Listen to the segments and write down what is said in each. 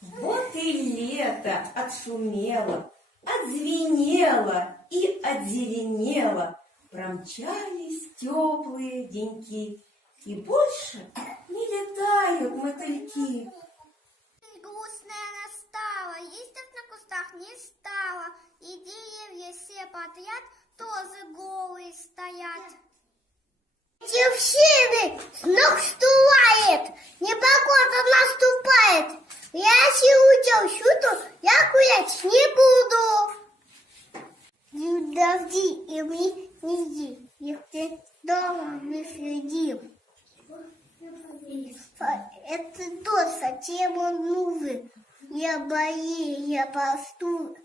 Вот и лето отшумело, отзвенело и отзеленело. Промчались теплые деньки, и больше не летают мотыльки. Грустная настала, листьев на кустах не стало, и деревья все подряд тоже голые стоят. Девчины, снег стувает, непогода наступает. Я сегодня шуту, я гулять не буду. Не подожди, и мы не иди, если дома мы следим. Это то, зачем он нужен. Я боюсь, я посту.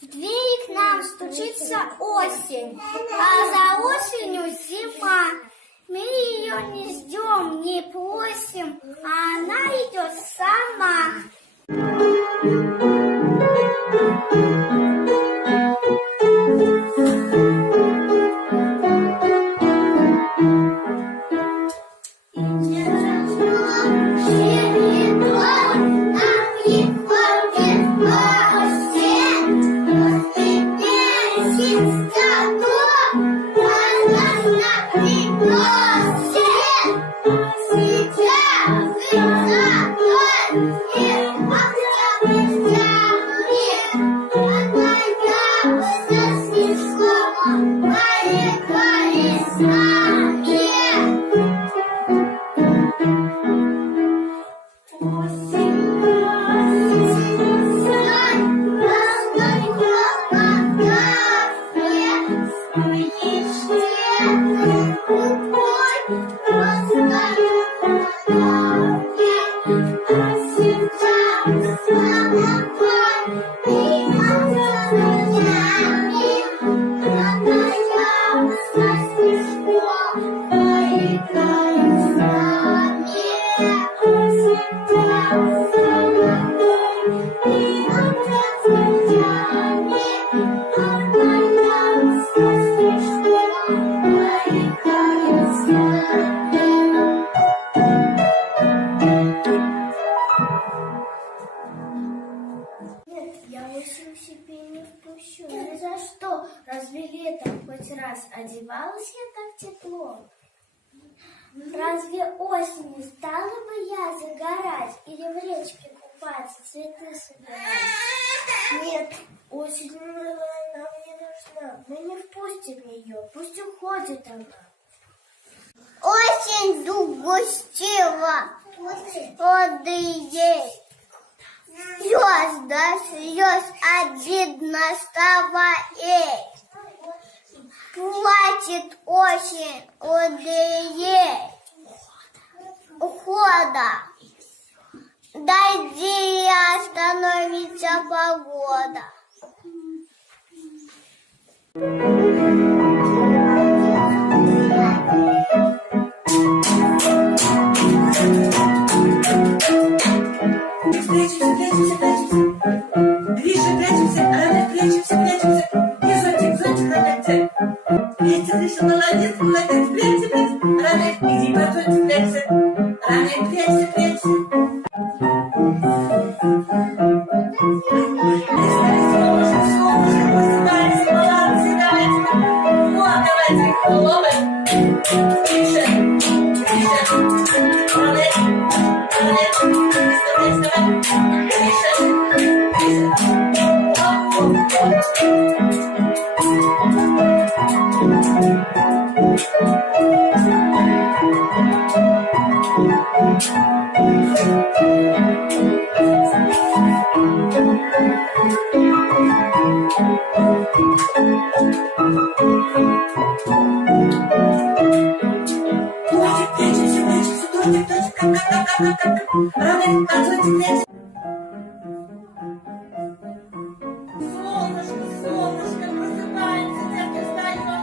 В двери к нам стучится осень, а за осенью зима. Мы ее не ждем, не просим, а она идет сама. Я осень себе не впущу. Ни за что. Разве летом хоть раз одевалась я так тепло? Разве осенью стала бы я загорать или в речке купаться, цветы собирать? Нет, осень нам не нужна. Мы не впустим ее, пусть уходит она. Осень дугустила, воды есть. Слез, да, слез один наставает. Плачет осень, удеет. Ухода. Дойди, остановится погода. Гриша, прячемся, Аня, прячемся. И зонтик опять. Петя, Гриша, молодец, прячься. Аня, иди под зонтик прячься. Аня, прячься. Солнышко, просыпайся, молодцы, давайте. Вот, давайте, хлопаем. Гриша, молодец. Солнышко, просыпаемся, детки, встаем.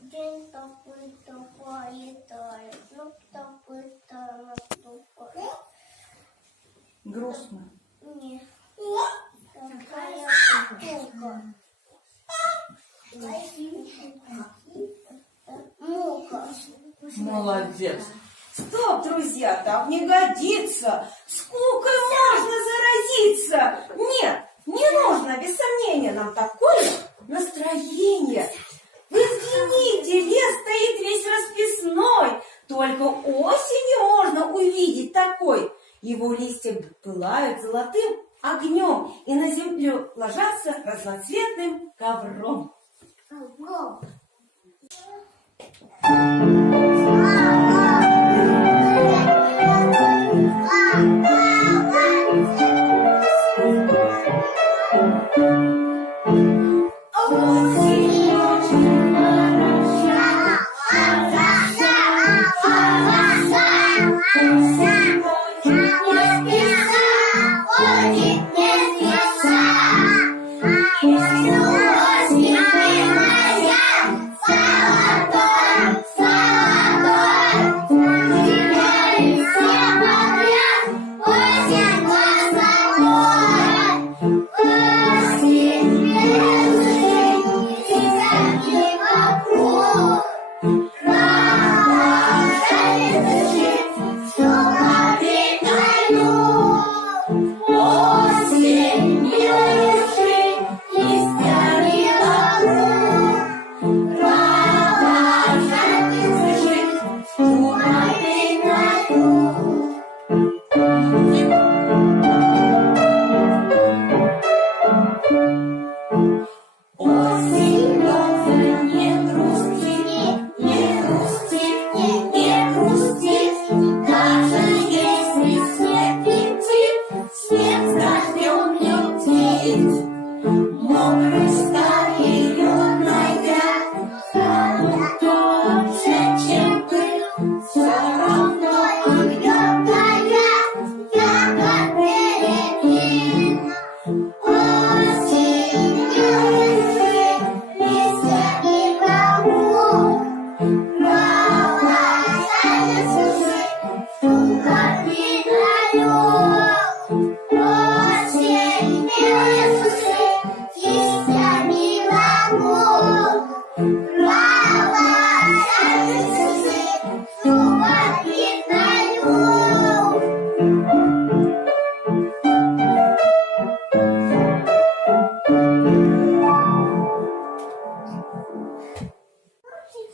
День такой летает, ну так быстро наступает. Грустно. Нет, такая штука. Мука. Молодец. Стоп, друзья, так не годится. Скукой можно заразиться. Нет, не нужно, без сомнения, нам такое настроение. Вы взгляните, лес стоит весь расписной. Только осенью можно увидеть такой. Его листья пылают золотым огнем и на землю ложатся разноцветным ковром.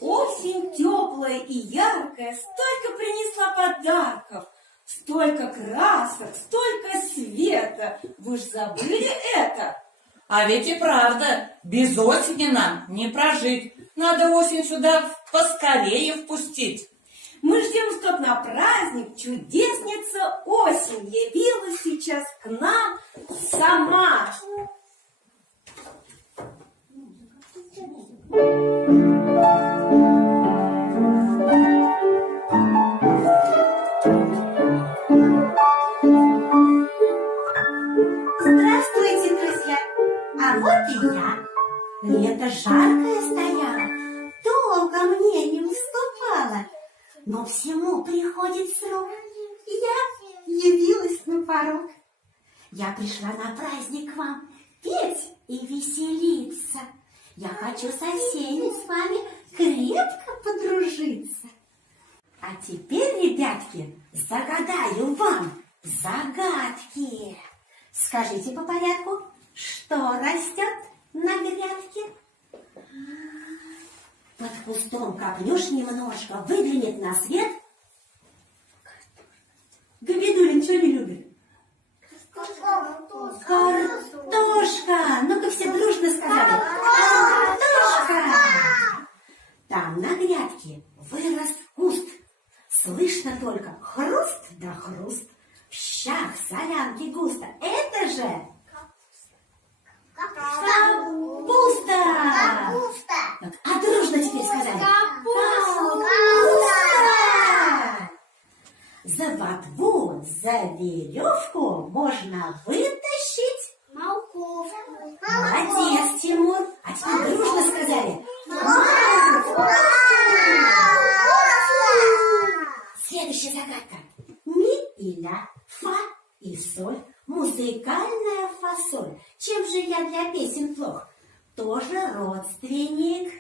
Осень теплая и яркая столько принесла подарков, столько красок, столько света. Вы ж забыли это? А ведь и правда, без осени нам не прожить. Надо осень сюда поскорее впустить. Мы ждем, чтоб на праздник чудесница осень явилась сейчас к нам сама. Здравствуйте, друзья! А вот и я. Лето жаркое стояло, долго мне не уступало, но всему приходит срок. Я явилась на порог. Я пришла на праздник к вам петь и веселиться. Я хочу со всеми с вами крепко подружиться. А теперь, ребятки, загадаю вам загадки. Скажите по порядку, что растет на грядке? Под кустом копнешь немножко, выглянет на свет. Габидулин что не любит? Картошка! Ну-ка все дружно сказали. Картошка! Там на грядке вырос куст. Слышно только хруст да хруст. В щах солянки густо. Это же капуста! Так, а дружно теперь сказали. Капуста! За ботву, за веревку можно вытащить Морковку. молодец, Тимур. А теперь дружно сказали. Следующая загадка. Ми и ля, фа и соль. Музыкальная фасоль. Чем же я для песен плох? тоже родственник.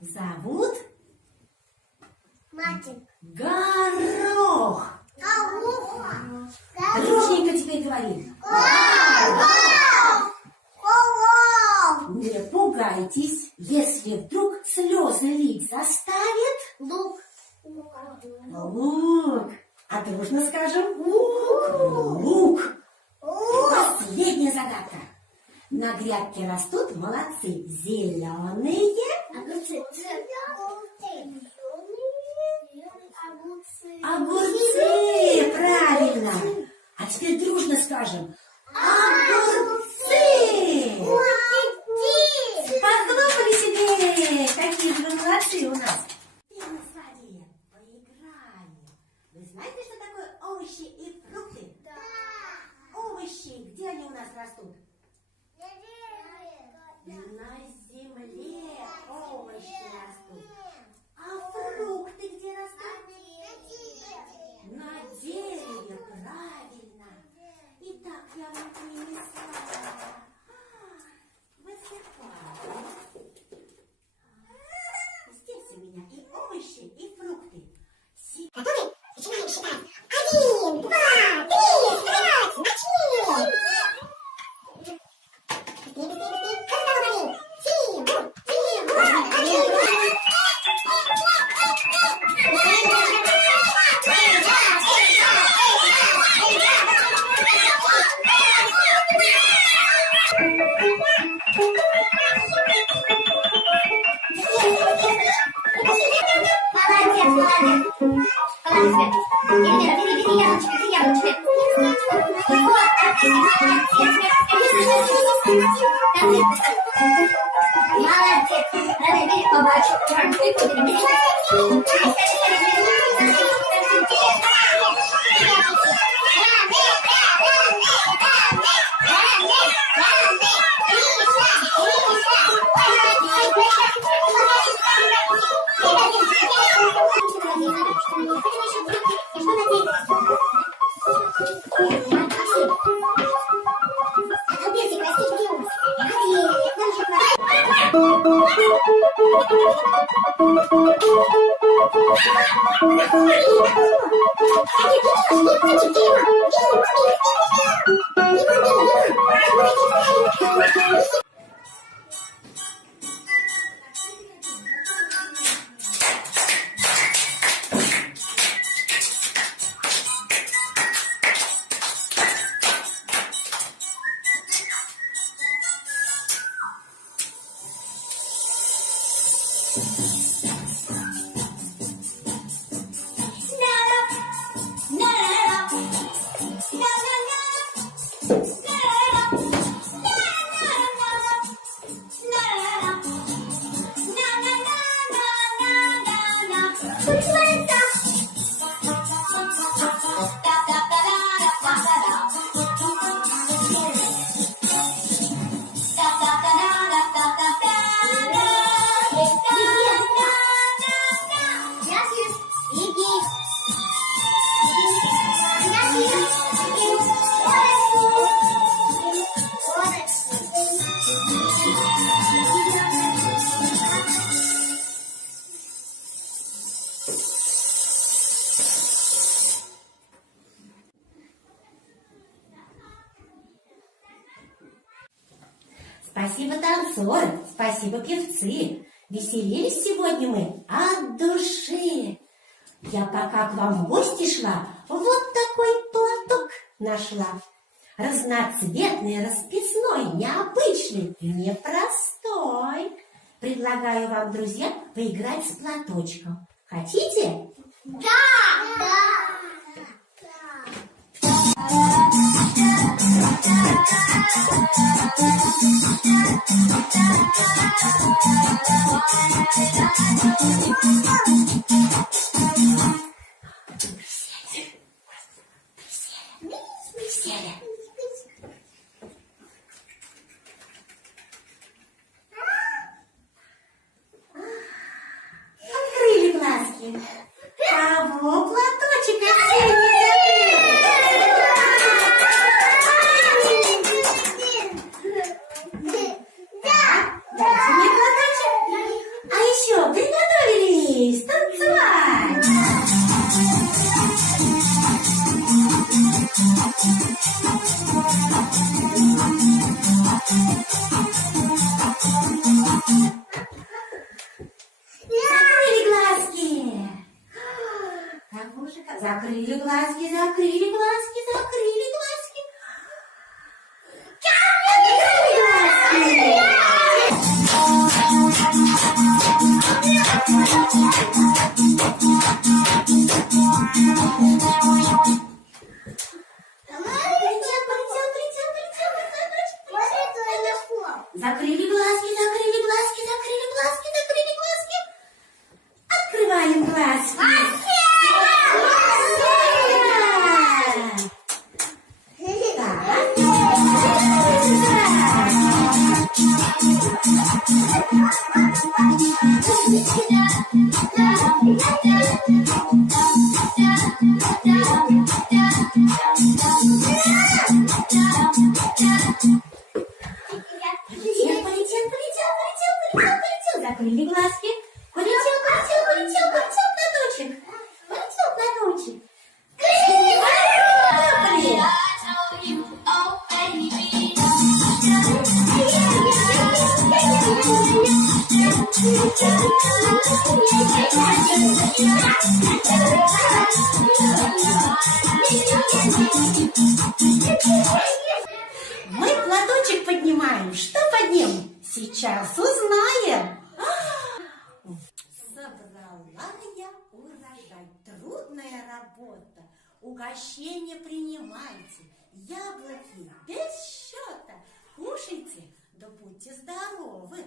Зовут Матик. Горох. Горох. Дружненько теперь говори. Горох. Не пугайтесь, если вдруг слезы лить заставит. Лук. Лук. А дружно скажем лук. Последняя загадка. На грядке растут молодцы зеленые. Огурцы. Огурцы, правильно. А теперь дружно скажем огурцы. Похлопали себе. Какие же вы молодцы у нас. И мы с вами поиграем. Вы знаете, что такое овощи и фрукты? Да. Овощи, где они у нас растут? На земле овощи растут. А фрукты где растут? На дереве, правильно. Итак, я вам принесла высыпаю. Здесь у меня и овощи, и фрукты. Готовы? Начинаем считать. 1, 2, 3, вперед! Начни! Быстрее, быстрее, быстрее. Кто сказал говорил? Тимур! Тимур! Молодец, молодец. Молодец. Елена, бери яблочко, бери яблочко. Вот, молодец. Давай, бери побачу. Спасибо, танцоры, спасибо, певцы. Веселились сегодня мы от души. Я пока к вам в гости шла, вот такой платок нашла. Разноцветный, расписной, необычный, непростой. Предлагаю вам, друзья, поиграть с платочком. Хотите? Присели. Открыли глазки. Кого платочек Закрыли глазки, закрыли глазки, закрыли глазки, закрыли глазки. Открываем глазки. Полетел, полетел, полетел, полетел, полетел, полетел. Закрыли глазки. Полетел, полетел, полетел, полетел платочек. Полетел платочек. Мы платочек поднимаем. Что поднимем? Сейчас узнаем. Собрала я урожай. Трудная работа. Угощение принимайте. Яблоки без счета. Кушайте, да будьте здоровы.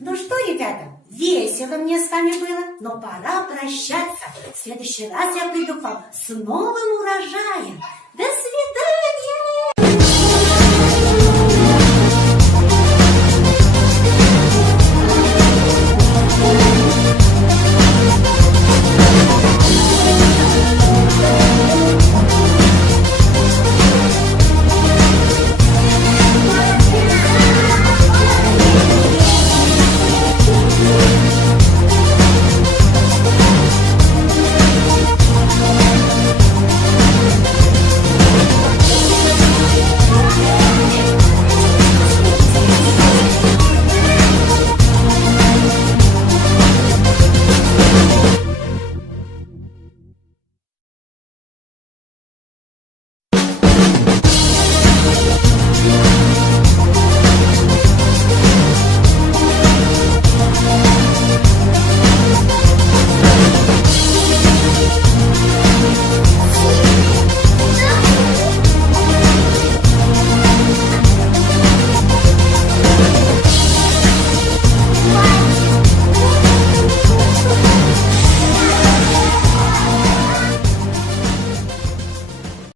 Ну что, ребята, весело мне с вами было, но пора прощаться. В следующий раз я приду к вам с новым урожаем. До